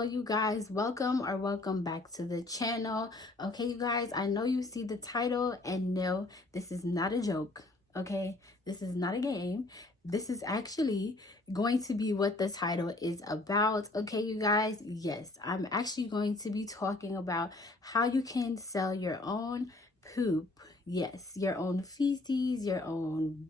Hello you guys, welcome back to the channel. Okay, you guys, I know you see the title, and no, this is not a joke. Okay, this is not a game. This is actually going to be what the title is about. Okay, you guys, yes, I'm actually going to be talking about how you can sell your own poop. Yes, your own feces, your own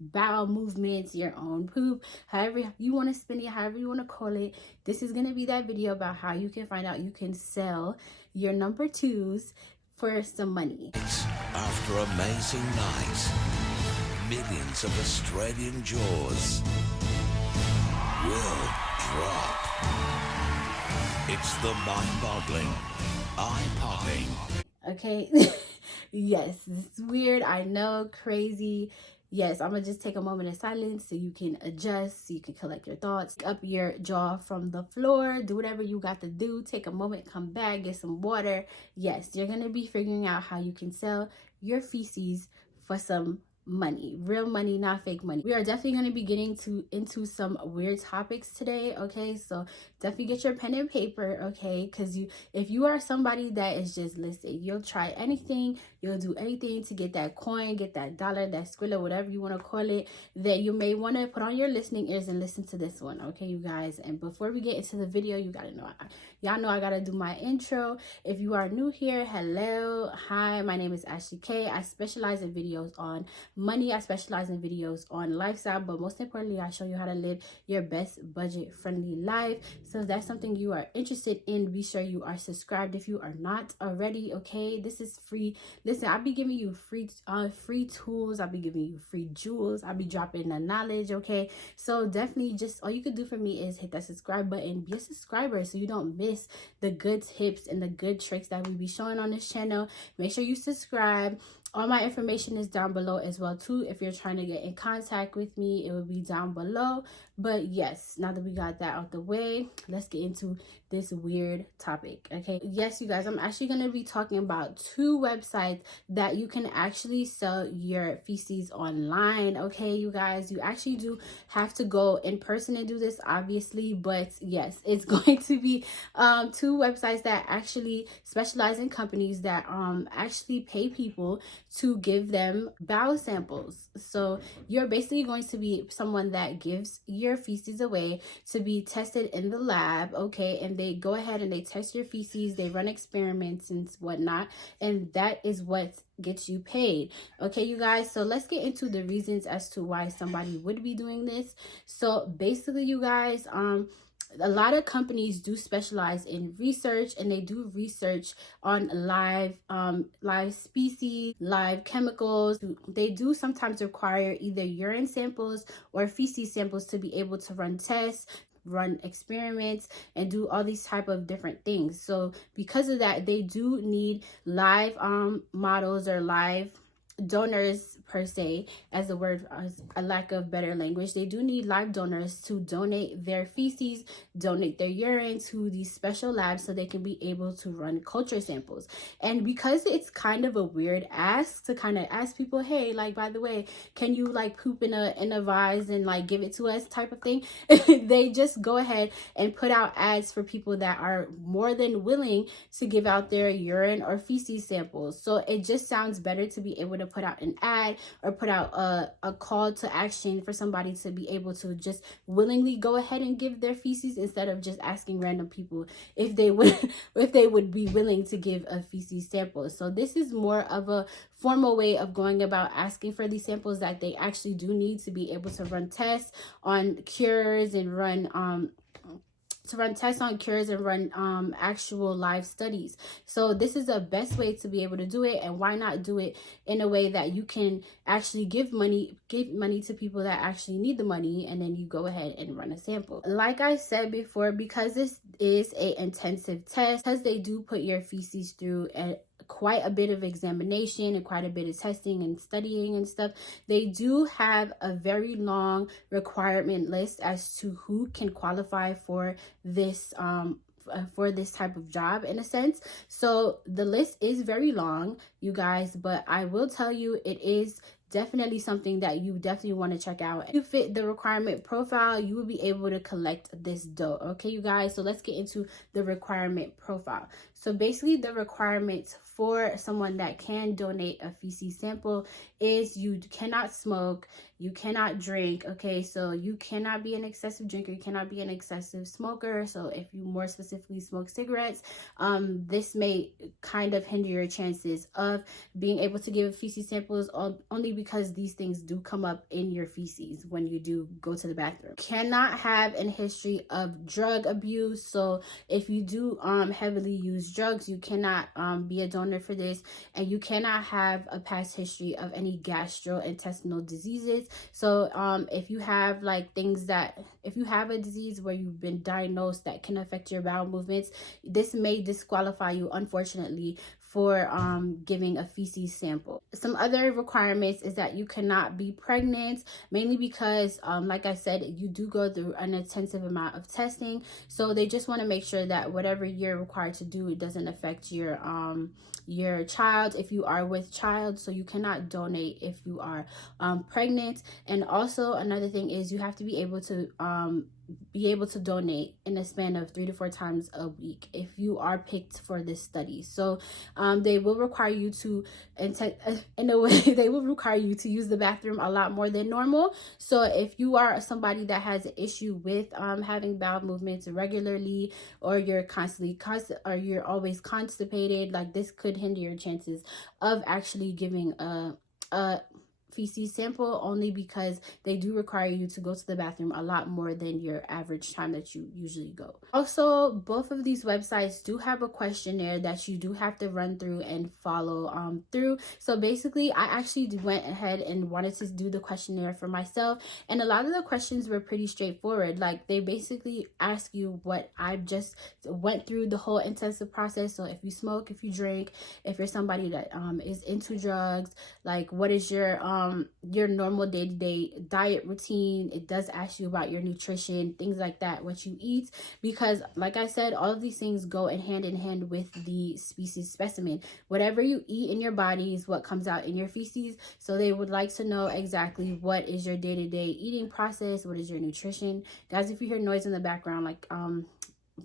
bowel movements, your own poop, however you want to spin it, however you want to call it. This is going to be that video about how you can find out you can sell your number twos for some money. After amazing night, millions of Australian jaws will drop. It's the mind-boggling, eye-popping. Okay. Yes, it's weird, I know, crazy. Yes, I'm gonna just take a moment of silence so you can adjust, so you can collect your thoughts. Pick up your jaw from the floor, do whatever you got to do, take a moment, come back, get some water. Yes, you're gonna be figuring out how you can sell your feces for some money, real money, not fake money. We are definitely going to be getting into some weird topics today. Okay, so definitely get your pen and paper. Okay, because if you are somebody that is just, listen, you'll try anything, you'll do anything to get that coin, get that dollar, that squilla, whatever you want to call it, that you may want to put on your listening ears and listen to this one. Okay, you guys. And before we get into the video, you gotta know, y'all know I gotta do my intro. If you are new here, hello, hi, my name is Ashley K. I specialize in videos on money. I specialize in videos on lifestyle, but most importantly, I show you how to live your best budget friendly life. So if that's something you are interested in, be sure you are subscribed if you are not already. Okay, this is free. Listen, I'll be giving you free tools, I'll be giving you free jewels, I'll be dropping the knowledge. Okay, so definitely, just all you could do for me is hit that subscribe button, be a subscriber so you don't miss the good tips and the good tricks that we be showing on this channel. Make sure you subscribe. All my information is down below as well too. If you're trying to get in contact with me, it will be down below. But yes, now that we got that out the way, let's get into this weird topic. Okay, yes, you guys, I'm actually going to be talking about two websites that you can actually sell your feces online. Okay, you guys, you actually do have to go in person and do this, obviously, but yes, it's going to be two websites that actually specialize in companies that actually pay people to give them bowel samples. So you're basically going to be someone that gives your feces away to be tested in the lab. Okay, and they go ahead and they test your feces, they run experiments and whatnot, and that is what gets you paid. Okay, you guys, so let's get into the reasons as to why somebody would be doing this. So basically, you guys, a lot of companies do specialize in research, and they do research on live species, live chemicals. They do sometimes require either urine samples or feces samples to be able to run tests, run experiments, and do all these type of different things. So because of that, they do need live models or live donors, per se, as a word, as a lack of better language. They do need live donors to donate their feces, donate their urine to these special labs so they can be able to run culture samples. And because it's kind of a weird ask to kind of ask people, hey, like, by the way, can you like poop in a vase and like give it to us type of thing, they just go ahead and put out ads for people that are more than willing to give out their urine or feces samples. So it just sounds better to be able to put out an ad or put out a call to action for somebody to be able to just willingly go ahead and give their feces, instead of just asking random people if they would be willing to give a feces sample. So this is more of a formal way of going about asking for these samples that they actually do need to be able to run tests on cures and run actual live studies. So this is the best way to be able to do it. And why not do it in a way that you can actually give money to people that actually need the money, and then you go ahead and run a sample. Like I said before, because this is a intensive test, because they do put your feces through quite a bit of examination and quite a bit of testing and studying and stuff, they do have a very long requirement list as to who can qualify for this type of job, in a sense. So the list is very long, you guys, but I will tell you, it is definitely something that you definitely want to check out. If you fit the requirement profile, you will be able to collect this dough. Okay, you guys, so let's get into the requirement profile. So basically, the requirements for someone that can donate a feces sample is you cannot smoke, you cannot drink. Okay, so you cannot be an excessive drinker, you cannot be an excessive smoker. So if you more specifically smoke cigarettes, this may kind of hinder your chances of being able to give feces samples, only because these things do come up in your feces when you do go to the bathroom. Cannot have a history of drug abuse. So if you do heavily use drugs, you cannot be a donor for this, and you cannot have a past history of any gastrointestinal diseases. So if you have like things that, if you have a disease where you've been diagnosed that can affect your bowel movements, this may disqualify you, unfortunately, for giving a feces sample. Some other requirements is that you cannot be pregnant, mainly because like I said, you do go through an intensive amount of testing, so they just want to make sure that whatever you're required to do, it doesn't affect your child if you are with child. So you cannot donate if you are pregnant. And also another thing is you have to be able to donate in a span of 3 to 4 times a week if you are picked for this study. So they will require you to, in a way, they will require you to use the bathroom a lot more than normal. So if you are somebody that has an issue with having bowel movements regularly, or you're or you're always constipated, like this could hinder your chances of actually giving a feces sample, only because they do require you to go to the bathroom a lot more than your average time that you usually go. Also, both of these websites do have a questionnaire that you do have to run through and follow through. So basically, I actually went ahead and wanted to do the questionnaire for myself, and a lot of the questions were pretty straightforward. Like, they basically ask you what I've just went through, the whole intensive process. So if you smoke, if you drink, if you're somebody that is into drugs, like what is your normal day-to-day diet routine. It does ask you about your nutrition, things like that, what you eat, because like I said, all of these things go hand in hand with the species specimen. Whatever you eat in your body is what comes out in your feces. So they would like to know exactly what is your day-to-day eating process, what is your nutrition. Guys, if you hear noise in the background, like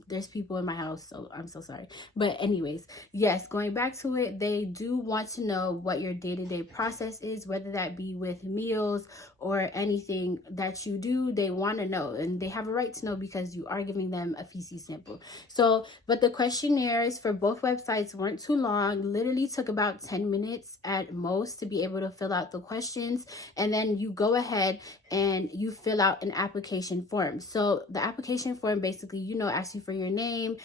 there's people in my house, so I'm so sorry. But anyways, yes, going back to it, they do want to know what your day-to-day process is, whether that be with meals or anything that you do. They want to know, and they have a right to know, because you are giving them a feces sample. So, but the questionnaires for both websites weren't too long, literally took about 10 minutes at most to be able to fill out the questions. And then you go ahead and you fill out an application form. So the application form basically, asks you for your name,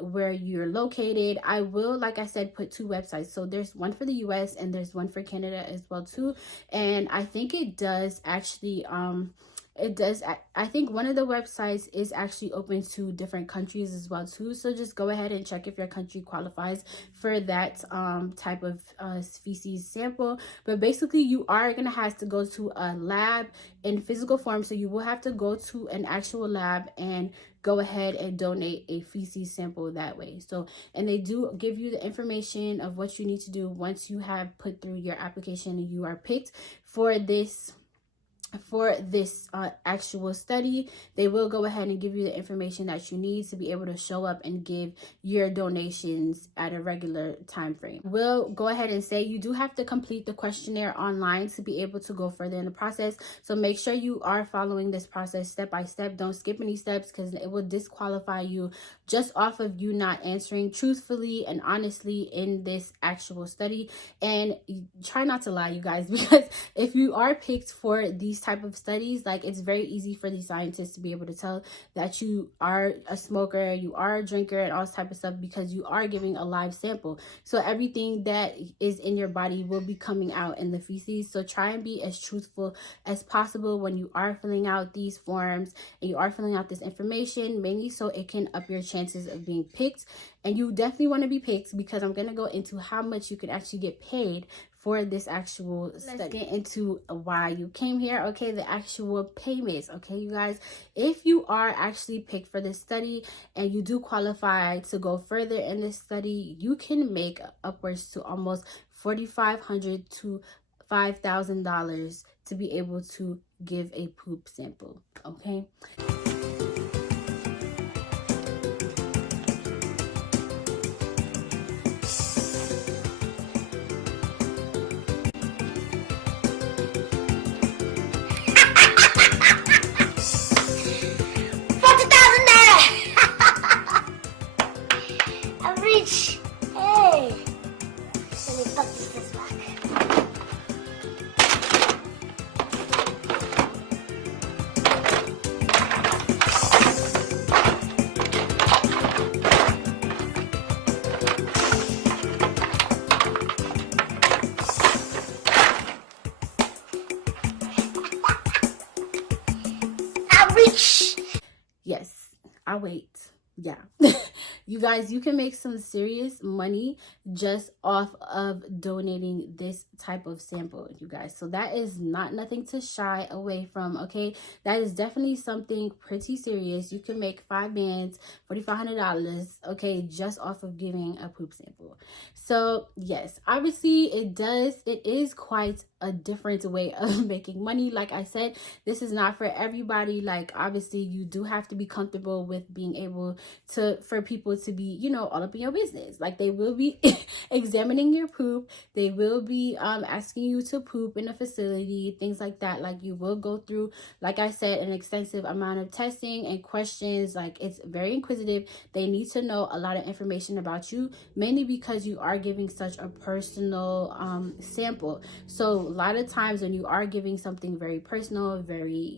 where you're located. I will, like I said, put 2 websites. So there's one for the US and there's one for Canada as well too. And I think it does actually I think one of the websites is actually open to different countries as well too. So just go ahead and check if your country qualifies for that type of feces sample. But basically, you are gonna have to go to a lab in physical form. So you will have to go to an actual lab and go ahead and donate a feces sample that way. So, and they do give you the information of what you need to do once you have put through your application and you are picked for this actual study. They will go ahead and give you the information that you need to be able to show up and give your donations at a regular time frame. We'll go ahead and say you do have to complete the questionnaire online to be able to go further in the process. So make sure you are following this process step by step. Don't skip any steps, because it will disqualify you just off of you not answering truthfully and honestly in this actual study. And try not to lie, you guys, because if you are picked for these type of studies, like, it's very easy for these scientists to be able to tell that you are a smoker, you are a drinker, and all this type of stuff, because you are giving a live sample. So everything that is in your body will be coming out in the feces. So try and be as truthful as possible when you are filling out these forms and you are filling out this information, mainly so it can up your chances of being picked. And you definitely want to be picked, because I'm going to go into how much you can actually get paid for this actual study. Let's get into why you came here. Okay, the actual payments. Okay, you guys, if you are actually picked for this study and you do qualify to go further in this study, you can make upwards to almost $4,500 to $5,000 to be able to give a poop sample, okay? I'm rich. Hey, let me put this back. I'm rich. Yes, I'll wait. Yeah. You guys, you can make some serious money just off of donating this type of sample, you guys. So that is not nothing to shy away from, okay? That is definitely something pretty serious. You can make 5 bands, $4,500, okay, just off of giving a poop sample. So yes, obviously it is quite a different way of making money. Like I said, this is not for everybody. Like, obviously you do have to be comfortable with being able for people to be, you know, all up in your business. Like, they will be examining your poop. They will be asking you to poop in a facility, things like that. Like, you will go through, like I said, an extensive amount of testing and questions. Like, it's very inquisitive. They need to know a lot of information about you, mainly because you are giving such a personal sample. So a lot of times when you are giving something very personal, very,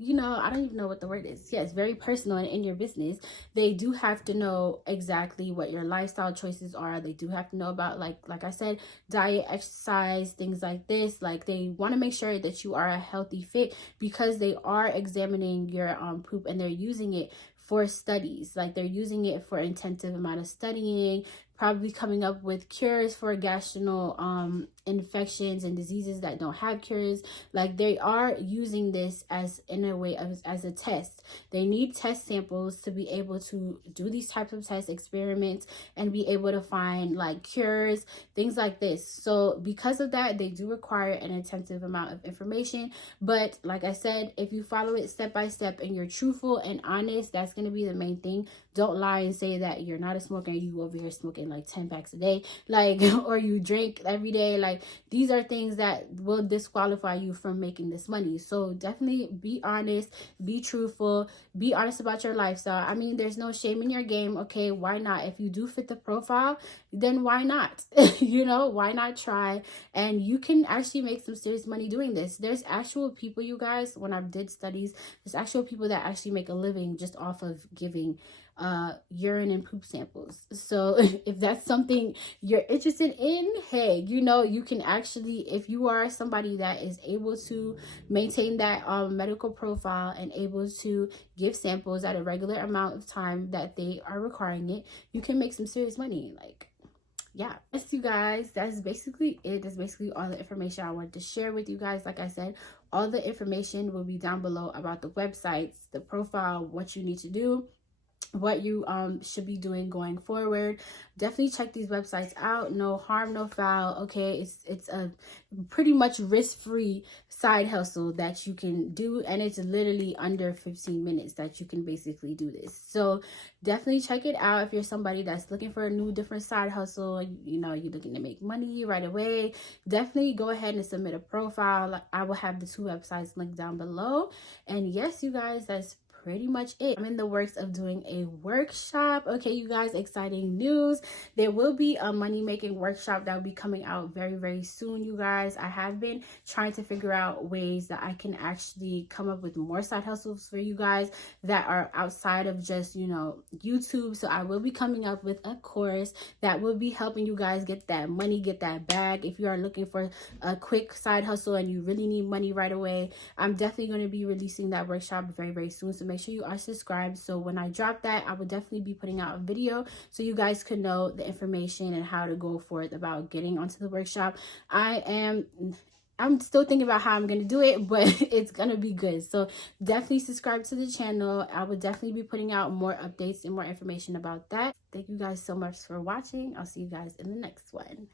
I don't even know what the word is. Yes, very personal and in your business, they do have to know exactly what your lifestyle choices are. They do have to know about, like I said, diet, exercise, things like this. Like, they want to make sure that you are a healthy fit, because they are examining your poop, and they're using it for studies. Like, they're using it for intensive amount of studying, probably coming up with cures for gastrointestinal infections and diseases that don't have cures. Like, they are using this as in a way of as a test. They need test samples to be able to do these types of test experiments and be able to find like cures, things like this. So because of that, they do require an intensive amount of information. But like I said, if you follow it step by step and you're truthful and honest, that's going to be the main thing. Don't lie and say that you're not a smoker and you over here smoking like 10 packs a day, like, or you drink every day. Like, these are things that will disqualify you from making this money. So definitely be honest, be truthful, be honest about your lifestyle. I mean, there's no shame in your game, okay? Why not? If you do fit the profile, then why not? You know, why not try? And you can actually make some serious money doing this. There's actual people, you guys, when I did studies, there's actual people that actually make a living just off of giving urine and poop samples. So if that's something you're interested in, hey, you know, you can actually, if you are somebody that is able to maintain that medical profile and able to give samples at a regular amount of time that they are requiring it, you can make some serious money. Like, yeah. Yes, you guys, that's basically it. That's basically all the information I wanted to share with you guys. Like I said, all the information will be down below about the websites, the profile, what you need to do, what you should be doing going forward. Definitely check these websites out. No harm, no foul, okay? It's a pretty much risk-free side hustle that you can do, and it's literally under 15 minutes that you can basically do this. So definitely check it out if you're somebody that's looking for a new different side hustle. You know, you're looking to make money right away. Definitely go ahead and submit a profile. I will have the 2 websites linked down below. And yes, you guys, that's pretty much it. I'm in the works of doing a workshop. Okay, you guys, exciting news. There will be a money-making workshop that will be coming out very, very soon, you guys. I have been trying to figure out ways that I can actually come up with more side hustles for you guys that are outside of just, you know, YouTube. So I will be coming up with a course that will be helping you guys get that money, get that bag. If you are looking for a quick side hustle and you really need money right away, I'm definitely going to be releasing that workshop very, very soon. So make sure you are subscribed, so when I drop that, I will definitely be putting out a video so you guys could know the information and how to go forth about getting onto the workshop. I'm still thinking about how I'm going to do it, but it's going to be good. So definitely subscribe to the channel. I will definitely be putting out more updates and more information about that. Thank you guys so much for watching. I'll see you guys in the next one.